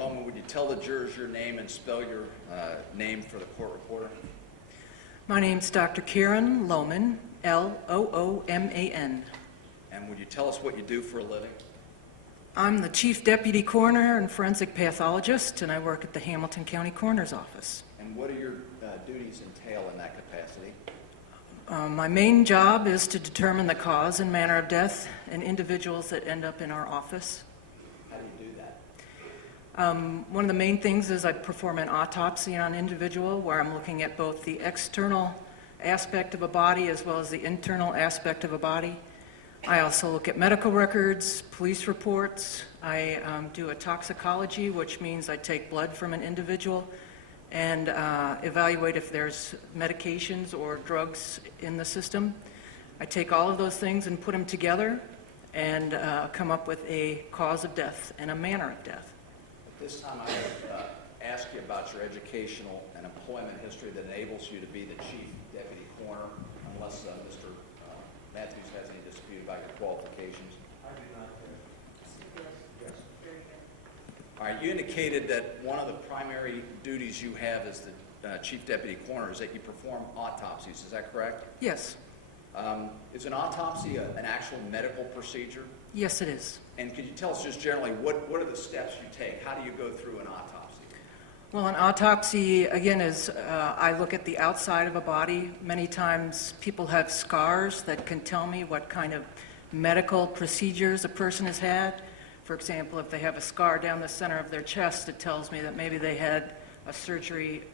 Looman, would you tell the jurors your name and spell your name for the court reporter? My name's Dr. Karen Looman, Looman. And would you tell us what you do for a living? I'm the Chief Deputy Coroner and Forensic Pathologist, and I work at the Hamilton County Coroner's Office. And what do your duties entail in that capacity? My main job is to determine the cause and manner of death in individuals that end up in our office. How do you do that? One of the main things is I perform an autopsy on an individual where I'm looking at both the external aspect of a body as well as the internal aspect of a body. I also look at medical records, police reports. I do a toxicology, which means I take blood from an individual and evaluate if there's medications or drugs in the system. I take all of those things and put them together and come up with a cause of death and a manner of death. At this time, I would ask you about your educational and employment history that enables you to be the Chief Deputy Coroner, unless Mr. Matthews has any dispute about your qualifications. I do not. Yes. Very good. All right, you indicated that one of the primary duties you have as the Chief Deputy Coroner is that you perform autopsies. Is that correct? Yes. Is an autopsy an actual medical procedure? Yes, it is. And could you tell us just generally what are the steps you take? How do you go through an autopsy? Well, an autopsy, again, is I look at the outside of a body. Many times people have scars that can tell me what kind of medical procedures a person has had. For example, if they have a scar down the center of their chest, it tells me that maybe they had a surgery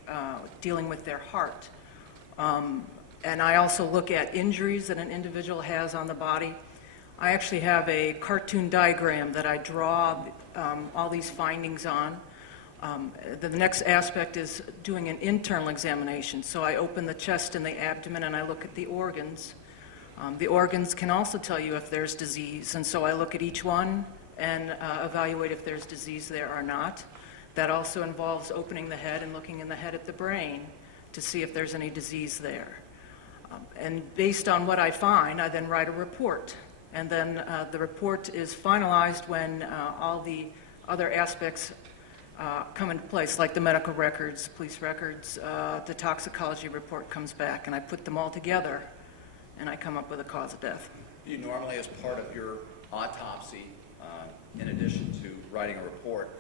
dealing with their heart. And I also look at injuries that an individual has on the body. I actually have a cartoon diagram that I draw all these findings on. The next aspect is doing an internal examination. So I open the chest and the abdomen and I look at the organs. The organs can also tell you if there's disease, and so I look at each one and evaluate if there's disease there or not. That also involves opening the head and looking in the head at the brain to see if there's any disease there. And based on what I find, I then write a report. And then the report is finalized when all the other aspects come into place, like the medical records, police records, the toxicology report comes back, and I put them all together, and I come up with a cause of death. Do you normally, as part of your autopsy, in addition to writing a report,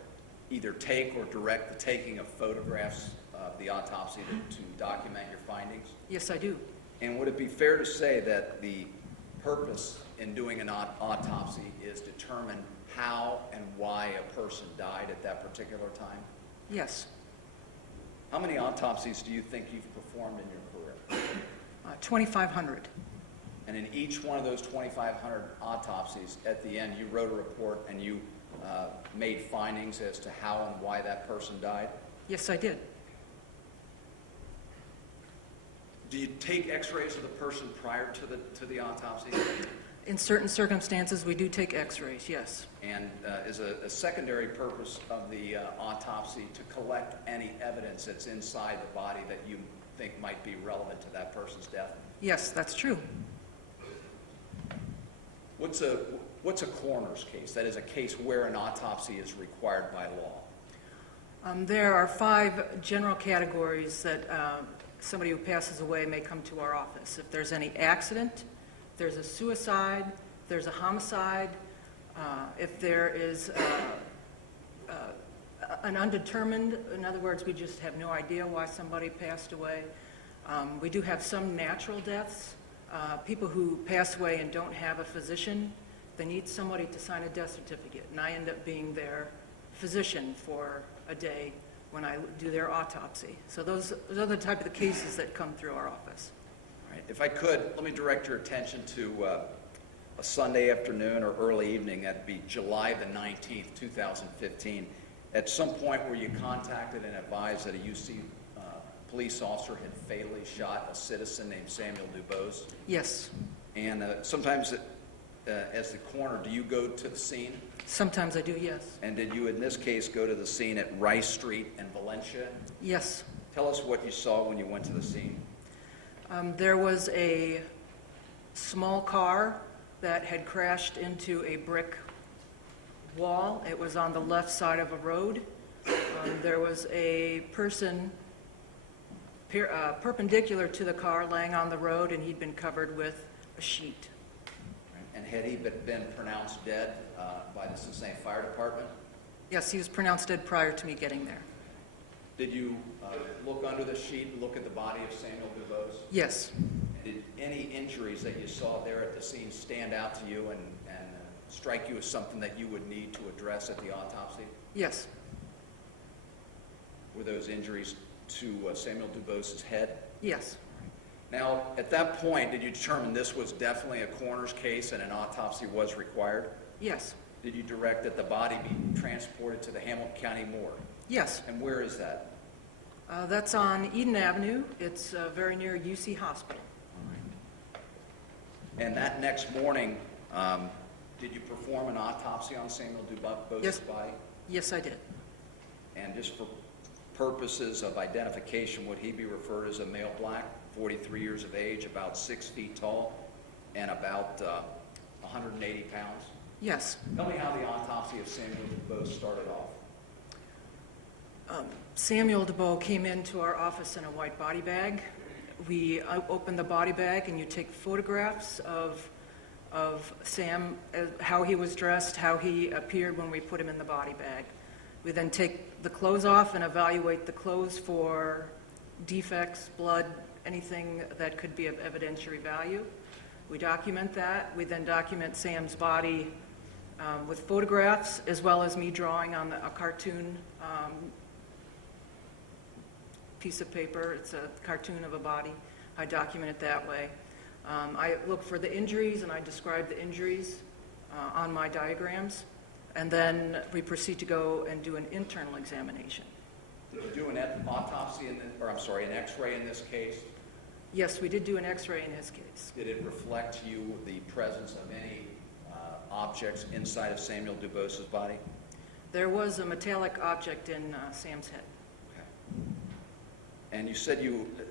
either take or direct the taking of photographs of the autopsy to document your findings? Yes, I do. And would it be fair to say that the purpose in doing an autopsy is determine how and why a person died at that particular time? Yes. How many autopsies do you think you've performed in your career? 2,500. And in each one of those 2,500 autopsies, at the end, you wrote a report and you made findings as to how and why that person died? Yes, I did. Do you take x-rays of the person prior to the autopsy? In certain circumstances, we do take x-rays, yes. And is a secondary purpose of the autopsy to collect any evidence that's inside the body that you think might be relevant to that person's death? Yes, that's true. What's a coroner's case? That is a case where an autopsy is required by law. There are 5 general categories that somebody who passes away may come to our office. If there's any accident, there's a suicide, there's a homicide, if there is an undetermined, in other words, we just have no idea why somebody passed away. We do have some natural deaths. People who pass away and don't have a physician, they need somebody to sign a death certificate, and I end up being their physician for a day when I do their autopsy. So those are the type of the cases that come through our office. All right. If I could, let me direct your attention to a Sunday afternoon or early evening. That'd be July the 19th, 2015. At some point were you contacted and advised that a UC police officer had fatally shot a citizen named Samuel DuBose? Yes. And sometimes, as the coroner, do you go to the scene? Sometimes I do, yes. And did you, in this case, go to the scene at Rice Street in Valencia? Yes. Tell us what you saw when you went to the scene. There was a small car that had crashed into a brick wall. It was on the left side of a road. There was a person perpendicular to the car laying on the road, and he'd been covered with a sheet. And had he been pronounced dead by the Cincinnati Fire Department? Yes, he was pronounced dead prior to me getting there. Did you look under the sheet and look at the body of Samuel DuBose? Yes. Did any injuries that you saw there at the scene stand out to you and strike you as something that you would need to address at the autopsy? Yes. Were those injuries to Samuel DuBose's head? Yes. Now, at that point, did you determine this was definitely a coroner's case and an autopsy was required? Yes. Did you direct that the body be transported to the Hamilton County morgue? Yes. And where is that? That's on Eden Avenue. It's very near UC Hospital. And that next morning, did you perform an autopsy on Samuel DuBose's Yes. body? Yes, I did. And just for purposes of identification, would he be referred as a male black, 43 years of age, about 6 feet tall, and about 180 pounds? Yes. Tell me how the autopsy of Samuel DuBose started off. Samuel DuBose came into our office in a white body bag. We opened the body bag, and you take photographs of Sam, how he was dressed, how he appeared when we put him in the body bag. We then take the clothes off and evaluate the clothes for defects, blood, anything that could be of evidentiary value. We document that. We then document Sam's body with photographs, as well as me drawing on a cartoon piece of paper. It's a cartoon of a body. I document it that way. I look for the injuries, and I describe the injuries on my diagrams, and then we proceed to go and do an internal examination. Did you do an autopsy, an X-ray in this case? Yes, we did do an X-ray in his case. Did it reflect to you the presence of any objects inside of Samuel DuBose's body? There was a metallic object in Sam's head. Okay. And you said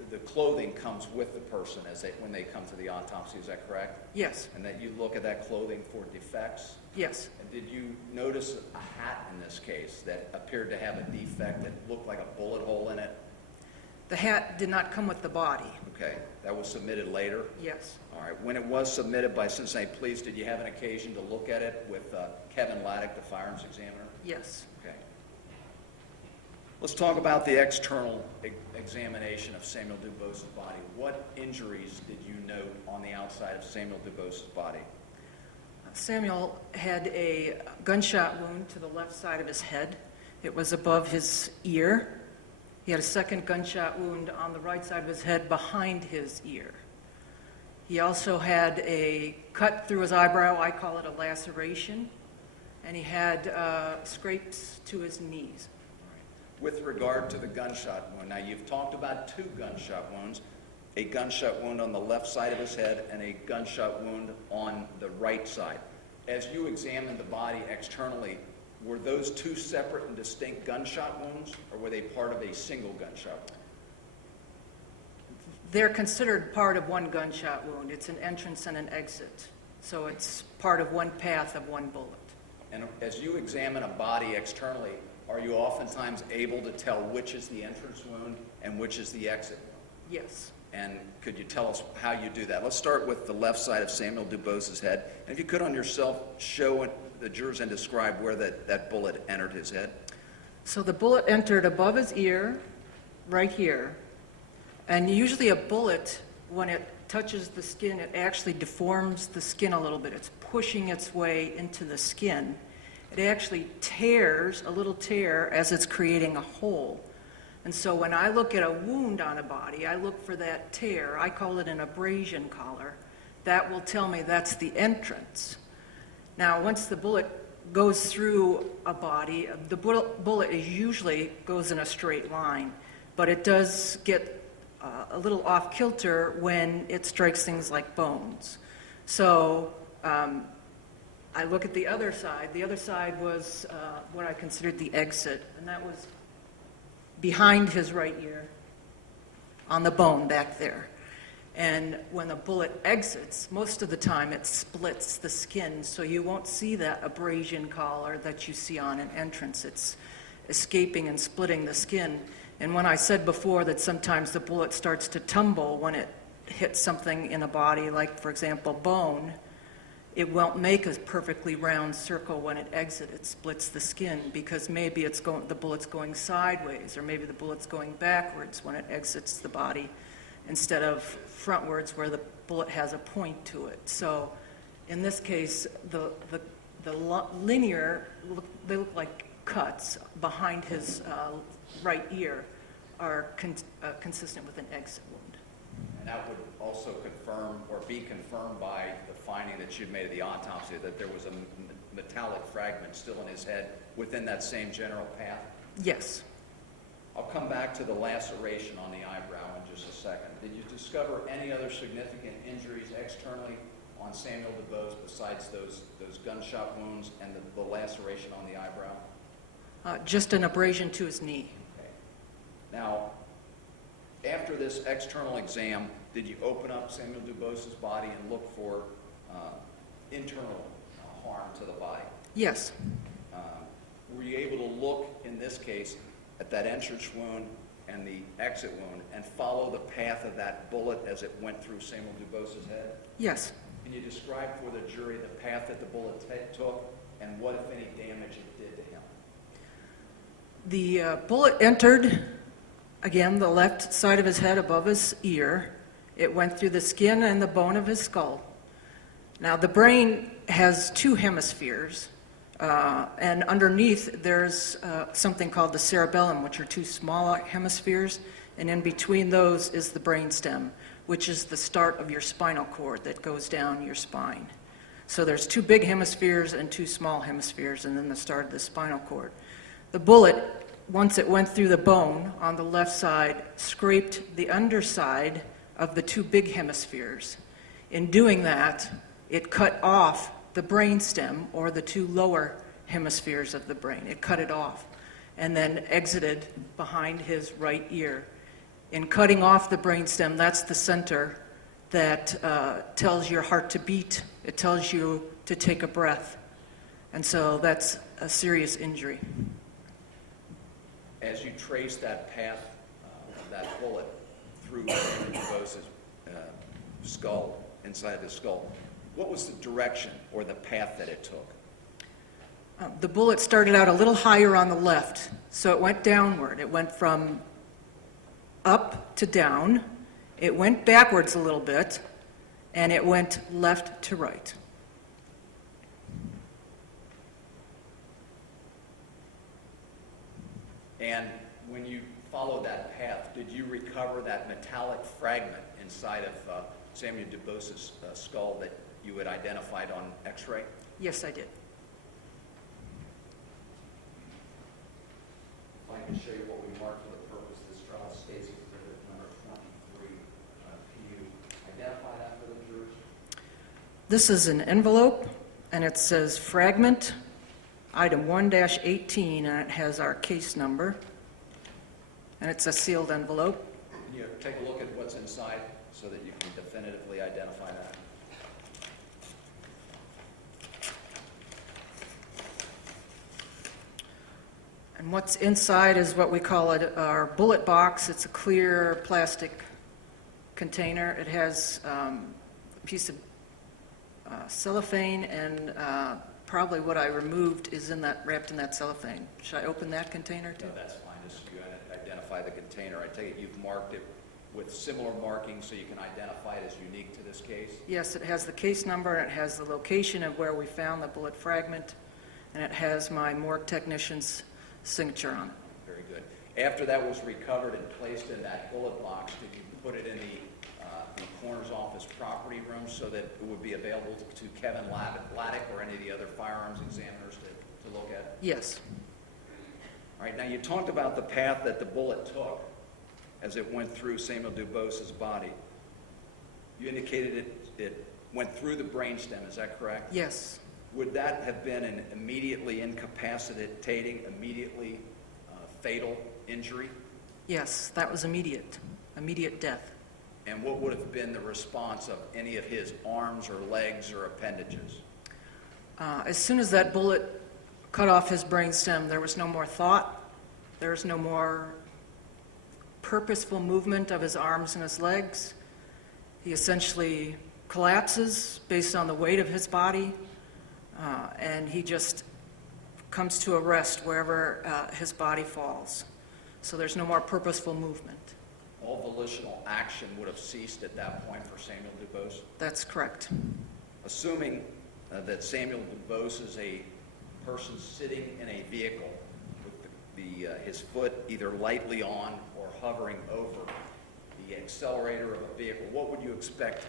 the clothing comes with the person when they come to the autopsy, is that correct? Yes. And that you look at that clothing for defects? Yes. And did you notice a hat in this case that appeared to have a defect that looked like a bullet hole in it? The hat did not come with the body. Okay, that was submitted later? Yes. All right, when it was submitted by Cincinnati Police, did you have an occasion to look at it with Kevin Laddick, the firearms examiner? Yes. Okay. Let's talk about the external examination of Samuel DuBose's body. What injuries did you note on the outside of Samuel DuBose's body? Samuel had a gunshot wound to the left side of his head. It was above his ear. He had a second gunshot wound on the right side of his head behind his ear. He also had a cut through his eyebrow. I call it a laceration. And he had scrapes to his knees. With regard to the gunshot wound, now you've talked about 2 gunshot wounds, a gunshot wound on the left side of his head and a gunshot wound on the right side. As you examined the body externally, were those 2 separate and distinct gunshot wounds, or were they part of a single gunshot wound? They're considered part of one gunshot wound. It's an entrance and an exit. So it's part of one path of one bullet. And as you examine a body externally, are you oftentimes able to tell which is the entrance wound and which is the exit wound? Yes. And could you tell us how you do that? Let's start with the left side of Samuel DuBose's head. And if you could on yourself, show the jurors and describe where that bullet entered his head. So the bullet entered above his ear, right here. And usually a bullet, when it touches the skin, it actually deforms the skin a little bit. It's pushing its way into the skin. It actually tears, a little tear, as it's creating a hole. And so when I look at a wound on a body, I look for that tear. I call it an abrasion collar. That will tell me that's the entrance. Now, once the bullet goes through a body, the bullet usually goes in a straight line, but it does get a little off kilter when it strikes things like bones. So I look at the other side. The other side was what I considered the exit, and that was behind his right ear on the bone back there. And when the bullet exits, most of the time it splits the skin, so you won't see that abrasion collar that you see on an entrance. escaping and splitting the skin. And when I said before that sometimes the bullet starts to tumble when it hits something in a body, like, for example, bone, it won't make a perfectly round circle when it exits. It splits the skin because maybe the bullet's going sideways, or maybe the bullet's going backwards when it exits the body instead of frontwards where the bullet has a point to it. So in this case, the linear, they look like cuts behind his right ear are consistent with an exit wound. And that would also confirm or be confirmed by the finding that you'd made of the autopsy, that there was a metallic fragment still in his head within that same general path? Yes. I'll come back to the laceration on the eyebrow in just a second. Did you discover any other significant injuries externally on Samuel DuBose besides those gunshot wounds and the laceration on the eyebrow? Just an abrasion to his knee. Okay. Now, after this external exam, did you open up Samuel DuBose's body and look for internal harm to the body? Yes. Were you able to look, in this case, at that entrance wound and the exit wound and follow the path of that bullet as it went through Samuel DuBose's head? Yes. Can you describe for the jury the path that the bullet took and what, if any, damage it did to him? The bullet entered, again, the left side of his head above his ear. It went through the skin and the bone of his skull. Now, the brain has two hemispheres, and underneath there's something called the cerebellum, which are two smaller hemispheres, and in between those is the brainstem, which is the start of your spinal cord that goes down your spine. So there's two big hemispheres and two small hemispheres, and then the start of the spinal cord. The bullet, once it went through the bone on the left side, scraped the underside of the two big hemispheres. In doing that, it cut off the brainstem, or the two lower hemispheres of the brain. It cut it off and then exited behind his right ear. In cutting off the brainstem, that's the center that tells your heart to beat. It tells you to take a breath. And so that's a serious injury. As you trace that path of that bullet through DuBose's skull, inside the skull, what was the direction or the path that it took? The bullet started out a little higher on the left, so it went downward. It went from up to down. It went backwards a little bit, and it went left to right. And when you followed that path, did you recover that metallic fragment inside of Samuel DuBose's skull that you had identified on X-ray? Yes, I did. If I can show you what we marked for the purpose of this trial, states exhibit number 23. Can you identify that for the jurors? This is an envelope, and it says fragment, item 1-18, and it has our case number. And it's a sealed envelope. Can you take a look at what's inside so that you can definitively identify that? And what's inside is what we call our bullet box. It's a clear plastic container. It has a piece of cellophane, and probably what I removed is wrapped in that cellophane. Should I open that container too? No, that's fine. Just you identify the container. I take it you've marked it with similar markings so you can identify it as unique to this case? Yes, it has the case number, and it has the location of where we found the bullet fragment, and it has my morgue technician's signature on it. Very good. After that was recovered and placed in that bullet box, did you put it in the coroner's office property room so that it would be available to Kevin Laddick or any of the other firearms examiners to look at? Yes. All right, now you talked about the path that the bullet took as it went through Samuel DuBose's body. You indicated it went through the brainstem, is that correct? Yes. Would that have been an immediately incapacitating, immediately fatal injury? Yes, that was immediate death. And what would have been the response of any of his arms or legs or appendages? As soon as that bullet cut off his brainstem, there was no more thought, There's no more purposeful movement of his arms and his legs. He essentially collapses based on the weight of his body, and he just comes to a rest wherever his body falls. So there's no more purposeful movement. All volitional action would have ceased at that point for Samuel DuBose? That's correct. Assuming that Samuel DuBose is a person sitting in a vehicle with his foot either lightly on or hovering over the accelerator of a vehicle, what would you expect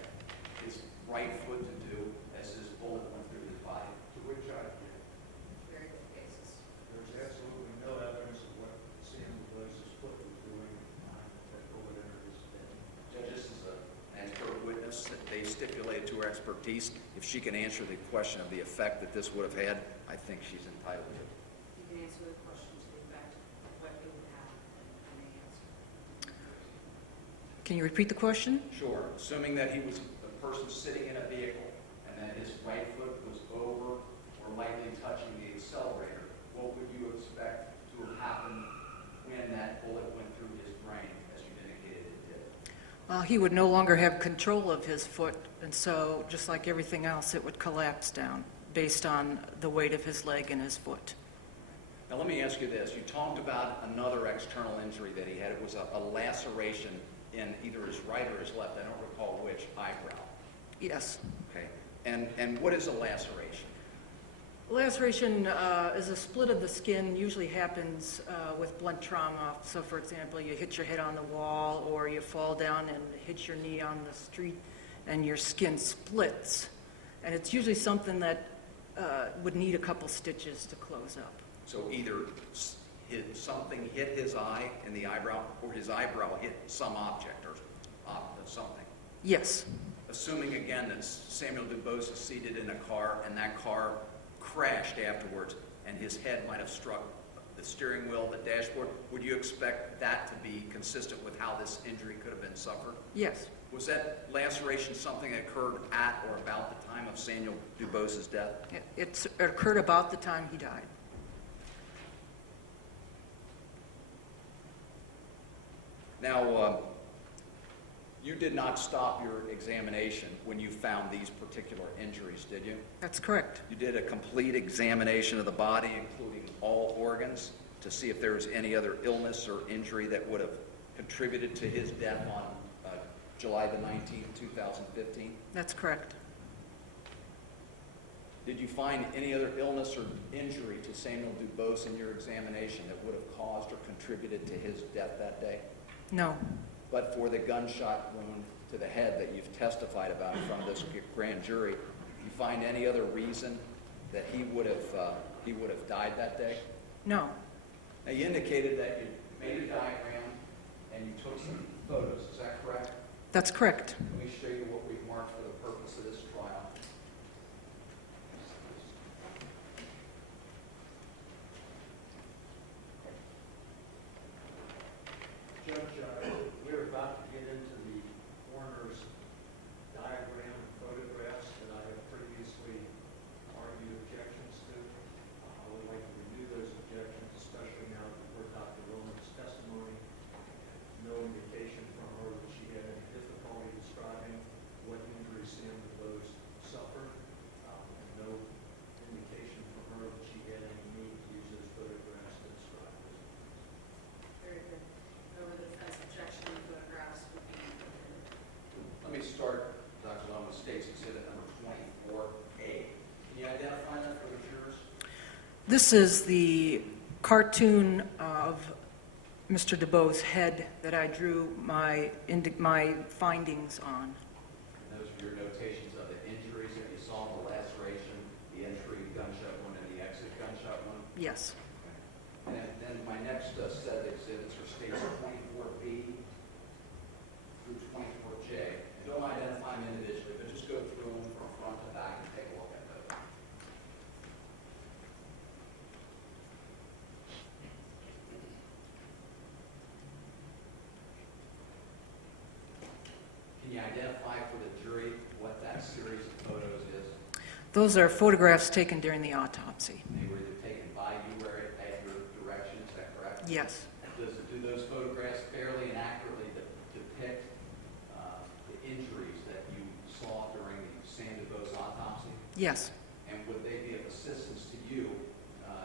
his right foot to do as his bullet went through his body? To which I, Very good cases. there's absolutely no evidence of what Samuel DuBose's foot was doing behind that bullet entered his head. Judge, this is an expert witness that they stipulated to her expertise. If she can answer the question of the effect that this would have had, I think she's entitled to. You can answer the question to the effect of what it would have and the answer. Can you repeat the question? Sure. Assuming that he was a person sitting in a vehicle and that his right foot was over or lightly touching the accelerator, what would you expect to have happened when that bullet went through his brain, as you indicated it did? He would no longer have control of his foot, and so, just like everything else, it would collapse down based on the weight of his leg and his foot. Now, let me ask you this. You talked about another external injury that he had. It was a laceration in either his right or his left. I don't recall which eyebrow. Yes. Okay. And what is a laceration? Laceration is a split of the skin, usually happens with blunt trauma. So, for example, you hit your head on the wall or you fall down and hit your knee on the street and your skin splits. And it's usually something that would need a couple stitches to close up. So either something hit his eye in the eyebrow or his eyebrow hit some object or something. Yes. Assuming again that Samuel DuBose is seated in a car and that car crashed afterwards and his head might have struck the steering wheel, the dashboard, would you expect that to be consistent with how this injury could have been suffered? Yes. Was that laceration something that occurred at or about the time of Samuel DuBose's death? It occurred about the time he died. Now, you did not stop your examination when you found these particular injuries, did you? That's correct. You did a complete examination of the body, including all organs, to see if there was any other illness or injury that would have contributed to his death on July the 19th, 2015. That's correct. Did you find any other illness or injury to Samuel DuBose in your examination that would have caused or contributed to his death that day? No. But for the gunshot wound to the head that you've testified about in front of this grand jury, you find any other reason that he would have died that day? No. Now, you indicated that you made a diagram and you took some photos. Is that correct? That's correct. Let me show you what we've marked for the purpose of this trial. Judge, we're about to get into the coroner's diagram and photographs that I have previously argued objections to. I would like to review those objections, especially now that we've heard Dr. Looman's testimony. No indication from her that she had any difficulty describing what injury Samuel DuBose suffered, and no indication from her that she had any need to use those photographs to describe this. Very good. Over the defense objection, the photographs would be admitted. Let me start, Dr. Loma, State's Exhibit number 24A. Can you identify that for the jurors? This is the cartoon of Mr. DuBose's head that I drew my findings on. And those are your notations of the injuries that you saw, the laceration, the entry gunshot wound, and the exit gunshot wound? Yes. And then my next set of exhibits are States 24B through 24J. And don't identify them individually, but just go through them from front to back and take a look at those. Can you identify for the jury what that series of photos is? Those are photographs taken during the autopsy. They were either taken by you or at your direction, is that correct? Yes, Do those photographs fairly and accurately depict the injuries that you saw during the Samuel DuBose autopsy? yes, And would they be of assistance to you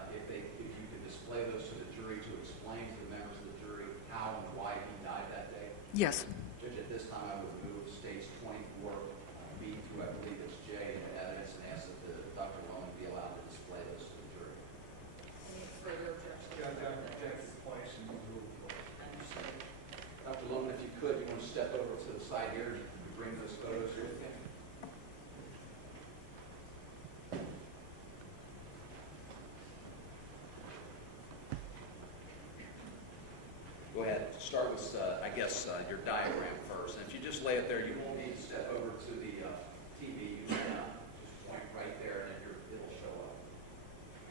if you could display those to the jury to explain to the members of the jury how and why he died that day? yes. Judge, at this time, I would move states 24, B through, I believe it's J, into evidence and ask that Dr. Looman be allowed to display those to the jury. Any further objections? Judge, I object twice and move. Understood. Dr. Looman, if you could, you want to step over to the side here and bring those photos with you? Go ahead. Start with, I guess, your diagram first. And if you just lay it there, you won't need to step over to the TV. You can just point right there and it'll show up.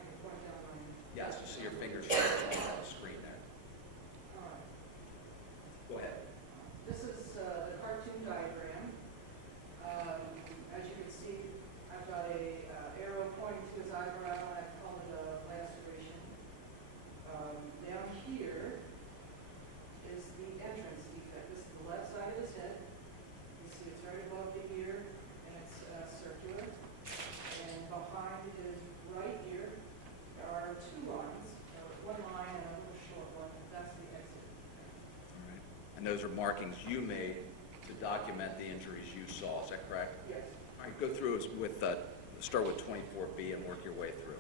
I can point down on. Yes, you see your fingers on the screen there. All right. Go ahead. This is the cartoon diagram. As you can see, I've got a arrow pointing to his eyebrow, and I call it a laceration. Down here is the entrance defect. This is the left side of his head. You see it's right above the ear, and it's circular. And behind his right ear, there are two lines, one line and a little short one. That's the exit. And those are markings you made to document the injuries you saw. Is that correct? Yes. All right, go through with, start with 24B and work your way through.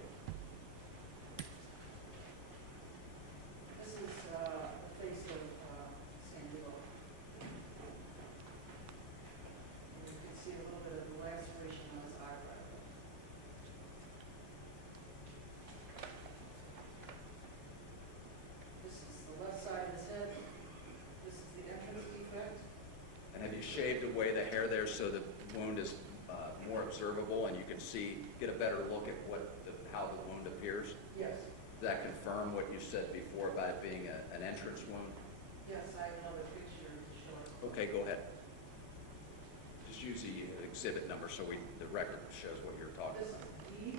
This is the face of Samuel. And you can see a little bit of the laceration on his eyebrow. This is the left side of his head. This is the entrance defect. And have you shaved away the hair there so the wound is more observable and you can get a better look at how the wound appears? Yes. Does that confirm what you said before about it being an entrance wound? Yes, I have another picture to show it. Okay, go ahead. Just use the exhibit number so the record shows what you're talking This about. is E.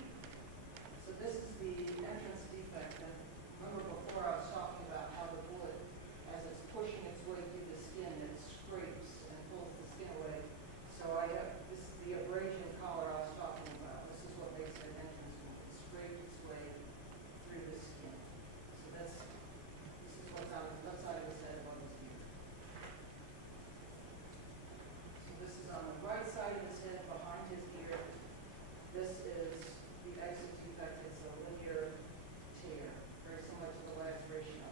So this is the entrance defect. And remember before I was talking about how the bullet, as it's pushing its way through the skin, it scrapes and pulls the skin away. So this is the abrasion color I was talking about. This is what makes it an entrance wound. It scraped its way through the skin. So this is what's on the left side of his head above his ear. So this is on the right side of his head behind his ear. This is the exit defect. It's a linear tear, very similar to the laceration on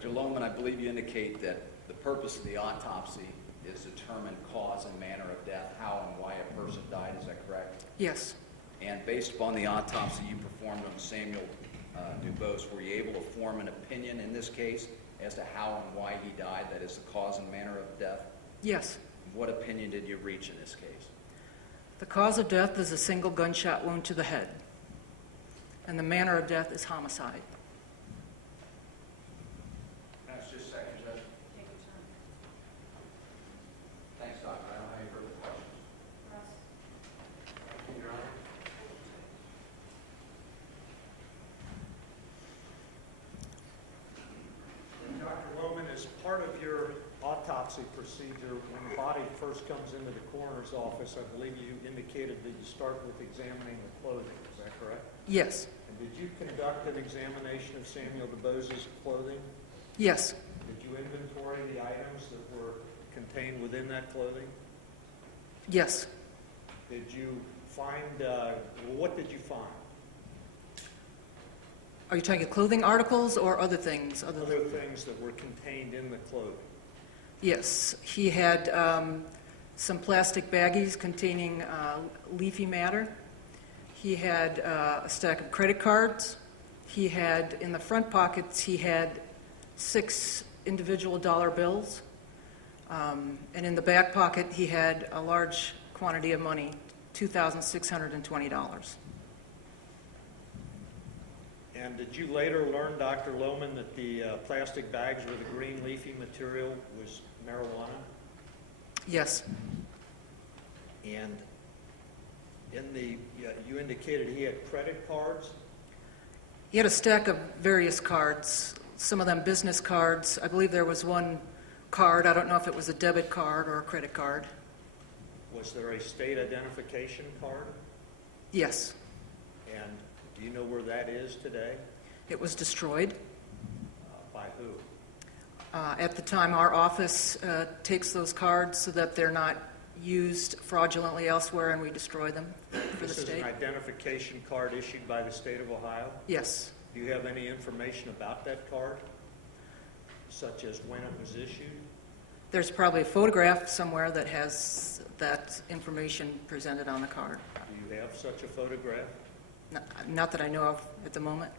Dr. Looman, I believe you indicate that the purpose of the autopsy is to determine cause and manner of death, how and why a person died. Is that correct? Yes. And based upon the autopsy you performed on Samuel DuBose, were you able to form an opinion in this case as to how and why he died, that is the cause and manner of death? Yes. What opinion did you reach in this case? The cause of death is a single gunshot wound to the head, and the manner of death is homicide. That's just a second, Judge. Take your time. Thanks, Doctor. I don't have any further questions. Russ? Thank you, Your Honor. Dr. Looman, as part of your autopsy procedure, when the body first comes into the coroner's office, I believe you indicated that you start with examining the clothing. Is that correct? Yes. And did you conduct an examination of Samuel DuBose's clothing? Yes. Did you inventory the items that were contained within that clothing? Yes. Did you find, what did you find? Are you talking clothing articles or other things? Other Other than, things that were contained in the clothing? yes. He had some plastic baggies containing leafy matter. He had a stack of credit cards. He had, in the front pockets, he had 6 individual dollar bills. And in the back pocket, he had a large quantity of money, $2,620. And did you later learn, Dr. Looman, that the plastic bags with the green leafy material was marijuana? Yes. And in the, you indicated he had credit cards? He had a stack of various cards, some of them business cards. I believe there was one card, I don't know if it was a debit card or a credit card. Was there a state identification card? Yes. And do you know where that is today? It was destroyed. By who? At the time, our office takes those cards so that they're not used fraudulently elsewhere, and we destroy them for the This is state. an identification card issued by the state of Ohio? Yes. Do you have any information about that card, such as when it was issued? There's probably a photograph somewhere that has that information presented on the card. Do you have such a photograph? Not that I know of at the moment.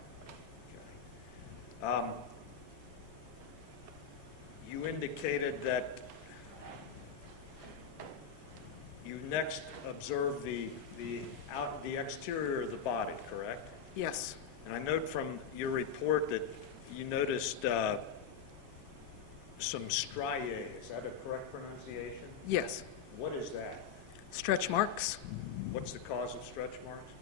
You indicated that you next observed the exterior of the body, correct? Yes. And I note from your report that you noticed some striae. Is that a correct pronunciation? Yes. What is that? Stretch marks. What's the cause of stretch marks?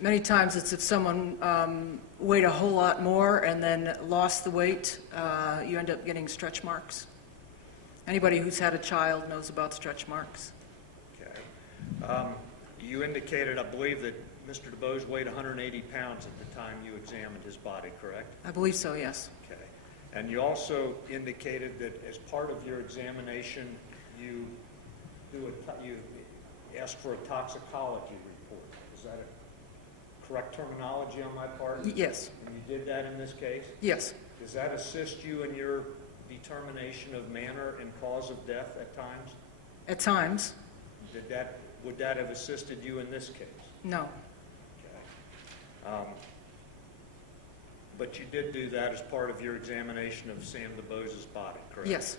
Many times it's if someone weighed a whole lot more and then lost the weight, you end up getting stretch marks. Anybody who's had a child knows about stretch marks. Okay. You indicated, I believe, that Mr. DuBose weighed 180 pounds at the time you examined his body, correct? I believe so, yes. Okay. And you also indicated that as part of your examination, you asked for a toxicology report. Is that a correct terminology on my part? Yes. And you did that in this case? Yes. Does that assist you in your determination of manner and cause of death at times? At times, Would that have assisted you in this case? no. Okay. But you did do that as part of your examination of Sam DuBose's body, correct? Yes.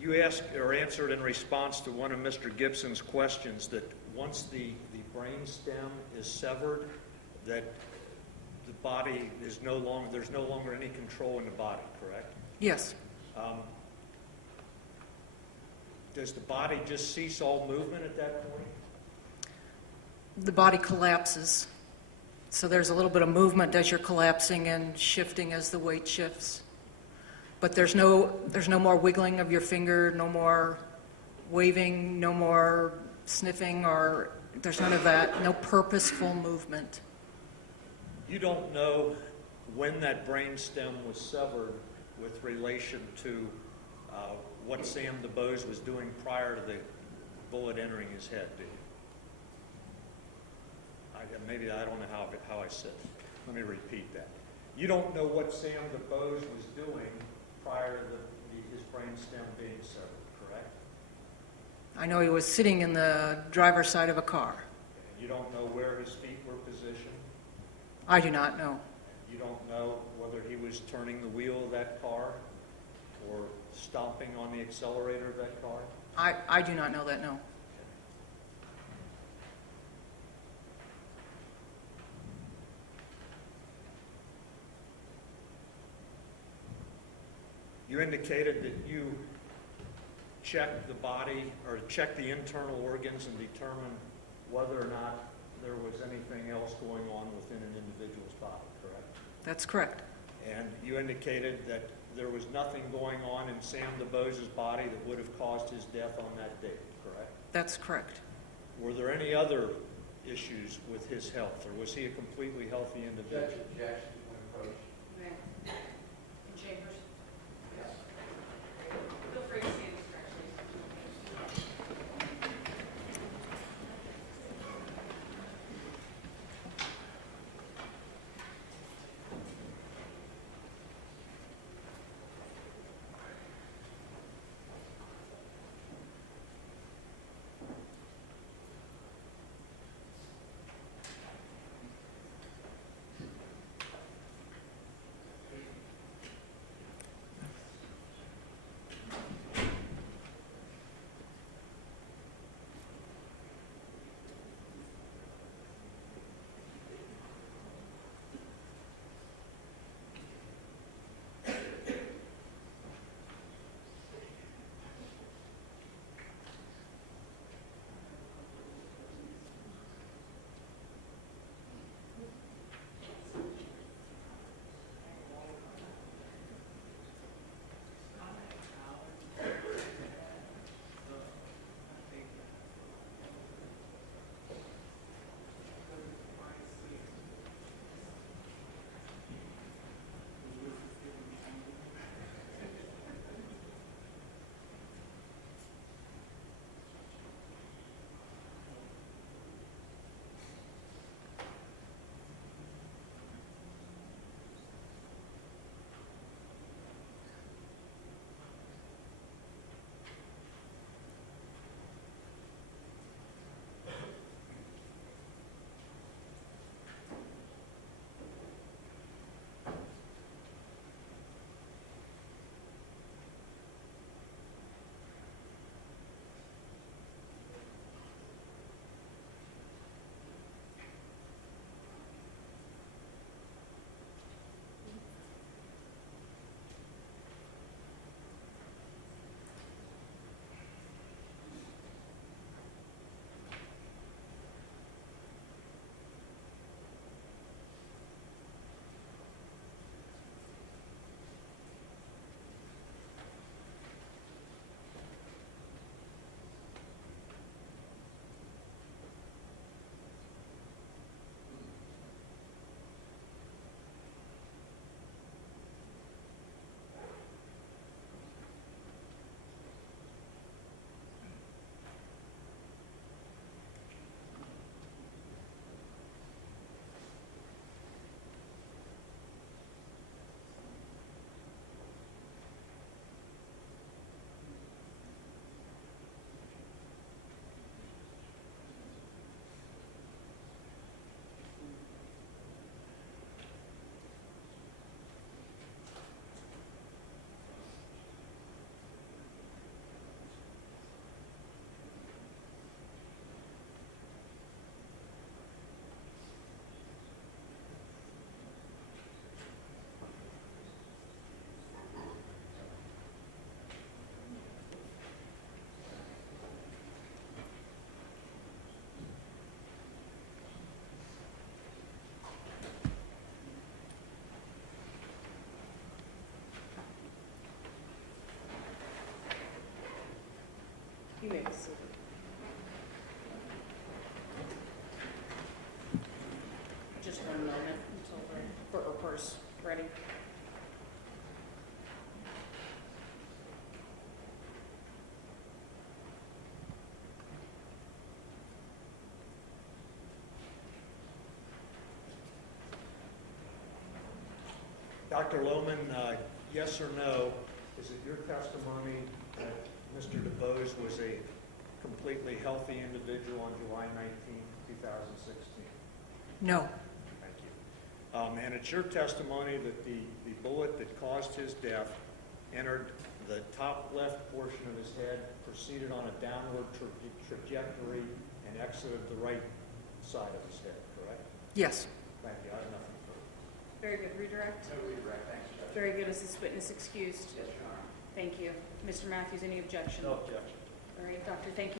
You asked or answered in response to one of Mr. Gibson's questions that once the brain stem is severed, that the body is there's no longer any control in the body, correct? Yes. Does the body just cease all movement at that point? The body collapses. So there's a little bit of movement as you're collapsing and shifting as the weight shifts. But there's no more wiggling of your finger, no more waving, no more sniffing, or there's none of that, no purposeful movement. You don't know when that brain stem was severed with relation to what Sam DuBose was doing prior to the bullet entering his head, do maybe I don't know how I said it. Let me repeat that. You don't know what Sam DuBose was doing prior to his brainstem being severed, correct? I know he was sitting in the driver's side of a car. And you don't know where his feet were positioned? I do not know. You don't know whether he was turning the wheel of that car or stomping on the accelerator of that car? I do not know that, no. You indicated that you checked the body or checked the internal organs and determined whether or not there was anything else going on within an individual's body, correct? That's correct. And you indicated that there was nothing going on in Sam DuBose's body that would have caused his death on that date, correct? That's correct. Were there any other issues with his health, or was he a completely healthy individual? Judge, objection when approached. Mayor. In chambers? Yes. Feel free to stand respectfully. You may be seated. Just one moment until we're, for reporters ready. Dr. Looman, yes or no, is it your testimony that Mr. DuBose was a completely healthy individual on July 19, 2016? No, Thank you. And it's your testimony that the bullet that caused his death entered the top left portion of his head, proceeded on a downward trajectory, and exited the right side of his head, correct? yes. Thank you. I have nothing further. Very good. Redirect? No redirect, thanks, Judge. Very good. Is this witness excused? Yes, Your Honor. Thank you. Mr. Matthews, any objection? No objection. All right, doctor, thank you.